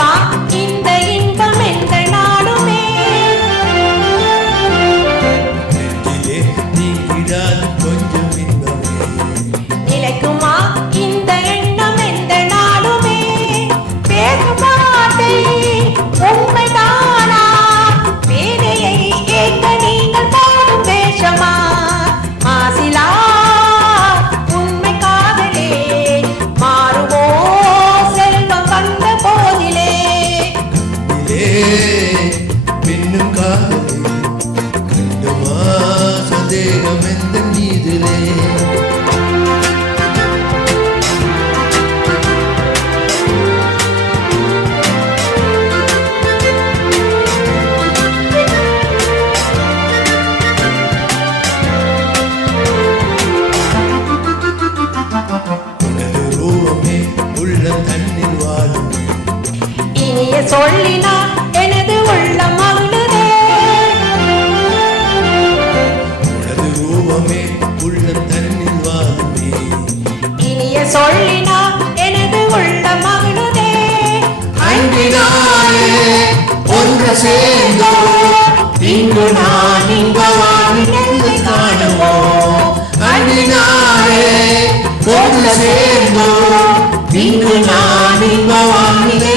நிலைக்குமா இந்த இன்பம் எந்த நாளுமே? நெஞ்சிலே நீங்கிடாது கொஞ்சம் இன்பமே. நிலைக்குமா இந்த எண்ணம் எந்த நாளுமே? பேசுமாட்டை உண்மைதானா? வேலையை கேட்க நீங்கள் போடும் வேஷமா? மாசிலா உண்மை காதலே மாறுவோ செல்வம் வந்த போதிலே. பின்னும் காதலே கண்டுமா சந்தேகம் எந்த நீதிலே. இனிய சொல்லினா எனது உள்ள மகிழுதே. உனது ரூபமே உள்ள தன்னில் வாழுமே. இனிய சொல்லினா எனது உள்ள மகிழுதே. அன்பினாலே ஒன்று சேர்ந்தோ இங்கு நான் இங்கு வாழ்ந்து காணுவோம். அன்பினாலே ஒன்று சேர்ந்தோ இங்கு நான் இங்கு வாழ்ந்து